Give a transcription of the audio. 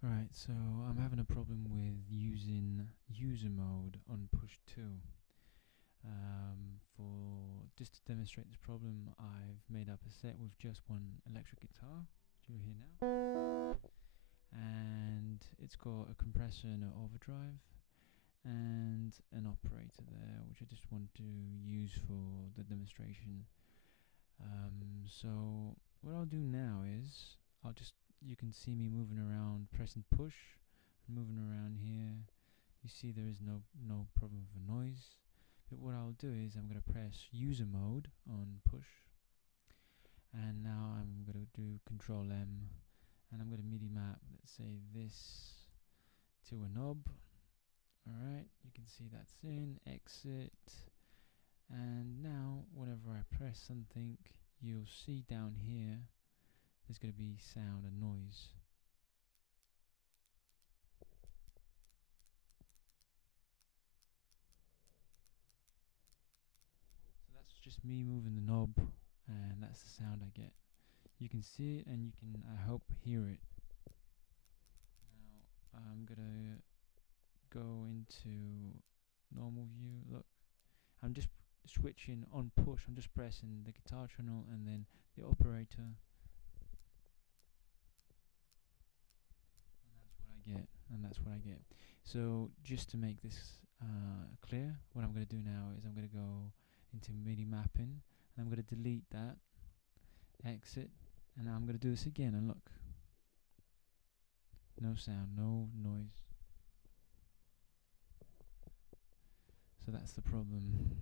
Right, so I'm having a problem with using user mode on Push 2. For just to demonstrate this problem, I've made up a set with just one electric guitar, which you'll hear now, and it's got a compressor and an overdrive, and an operator there, which I just want to use for the demonstration. So what I'll do now is you can see me moving around, pressing push, and moving around here. You see there is no problem with the noise. But what I'll do is I'm going to press user mode on push, and now I'm going to do Control M, and I'm going to MIDI map, let's say this to a knob. Alright, you can see that's in, exit, and now whenever I press something, you'll see down here there's going to be sound and noise. So that's just me moving the knob, and that's the sound I get. You can see it, and you can, I hope, hear it. Now I'm gonna go into normal view. Look, I'm just switching on push. I'm just pressing the guitar channel and then the operator, and that's what I get. And that's what I get. So just to make this clear, what I'm going to do now is I'm going to go into MIDI mapping, and I'm going to delete that, exit, and now I'm going to do this again, and look, no sound, no noise. So that's the problem.